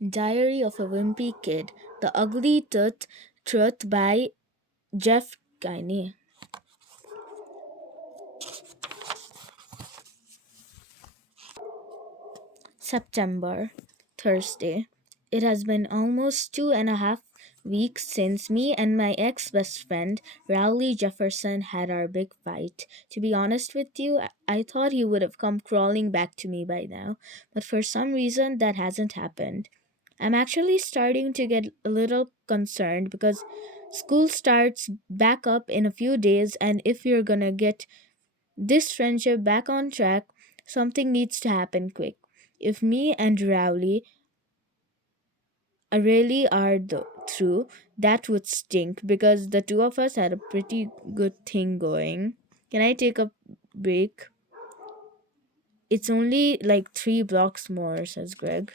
Diary of a Wimpy Kid, The Ugly Truth by Jeff Gainey. September, Thursday. It has been almost 2.5 weeks since me and my ex best friend, Rowley Jefferson, had our big fight. To be honest with you, I thought he would have come crawling back to me by now, but for some reason that hasn't happened. I'm actually starting to get a little concerned because school starts back up in a few days, and if you're gonna get this friendship back on track, something needs to happen quick. If me and Rowley really are through, that would stink because the two of us had a pretty good thing going. Can I take a break? It's only like 3 blocks more, says Greg.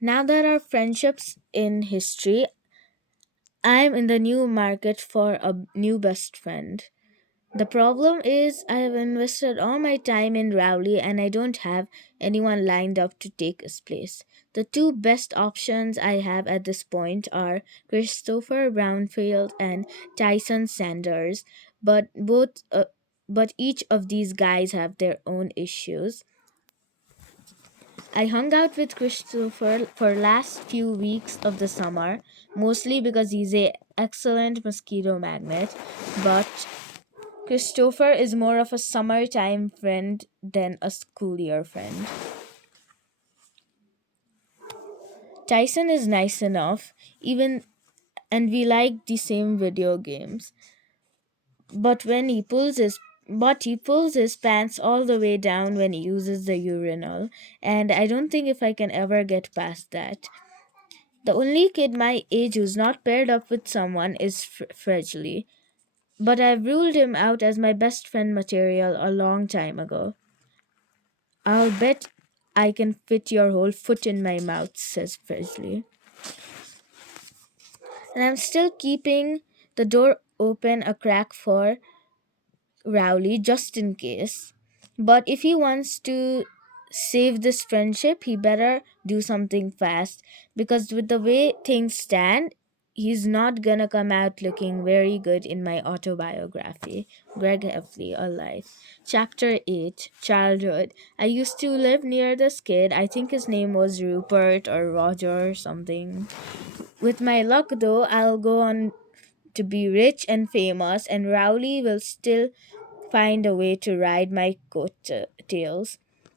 Now that our friendship's in history, I'm in the new market for a new best friend. The problem is, I have invested all my time in Rowley and I don't have anyone lined up to take his place. The two best options I have at this point are Christopher Brownfield and Tyson Sanders, but but each of these guys have their own issues. I hung out with Christopher for last few weeks of the summer, mostly because he's a excellent mosquito magnet, but Christopher is more of a summertime friend than a school year friend. Tyson is nice enough, even and we like the same video games. But he pulls his pants all the way down when he uses the urinal, and I don't think if I can ever get past that. The only kid my age who's not paired up with someone is Fredgley, but I've ruled him out as my best friend material a long time ago. I'll bet I can fit your whole foot in my mouth, says Presley. And I'm still keeping the door open a crack for Rowley just in case. But if he wants to save this friendship, he better do something fast because with the way things stand, he's not gonna come out looking very good in my autobiography. Greg Heffley, Alive. Chapter 8, Childhood. I used to live near this kid. I think his name was Rupert or Roger or something. With my luck, though, I'll go on to be rich and famous, and Rowley will still find a way to ride my coattails.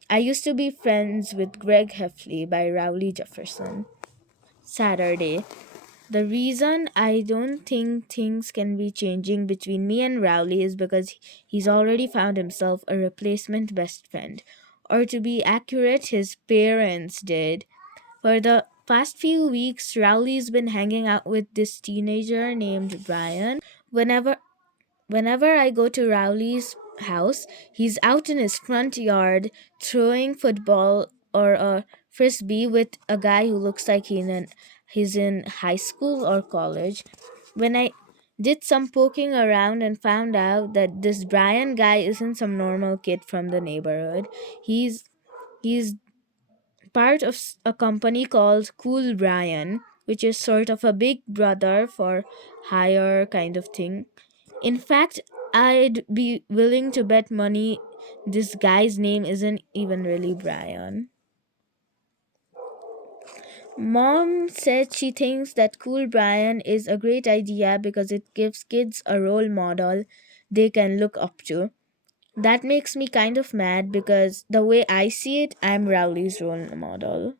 I used to be friends with Greg Heffley by Rowley Jefferson. Saturday. The reason I don't think things can be changing between me and Rowley is because he's already found himself a replacement best friend. Or to be accurate, his parents did. For the past few weeks, Rowley's been hanging out with this teenager named Brian. Whenever Whenever I go to Rowley's house, he's out in his front yard throwing football or a frisbee with a guy who looks like he's in high school or college. When I did some poking around and found out that this Brian guy isn't some normal kid from the neighborhood. He's part of a company called Cool Brian, which is sort of a big brother for hire kind of thing. In fact, I'd be willing to bet money this guy's name isn't even really Brian. Mom said she thinks that Cool Brian is a great idea because it gives kids a role model they can look up to. That makes me kind of mad because the way I see it, I'm Rowley's role model.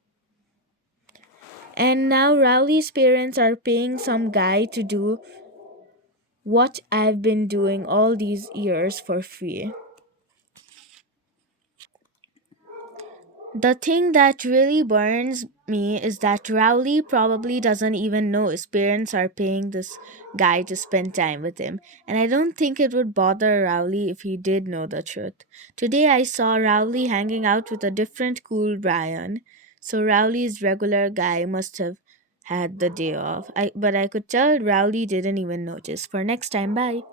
And now Rowley's parents are paying some guy to do what I've been doing all these years for free. The thing that really burns me is that Rowley probably doesn't even know his parents are paying this guy to spend time with him, and I don't think it would bother Rowley if he did know the truth. Today I saw Rowley hanging out with a different cool Brian, so Rowley's regular guy must have had the day off. But I could tell Rowley didn't even notice. For next time, bye.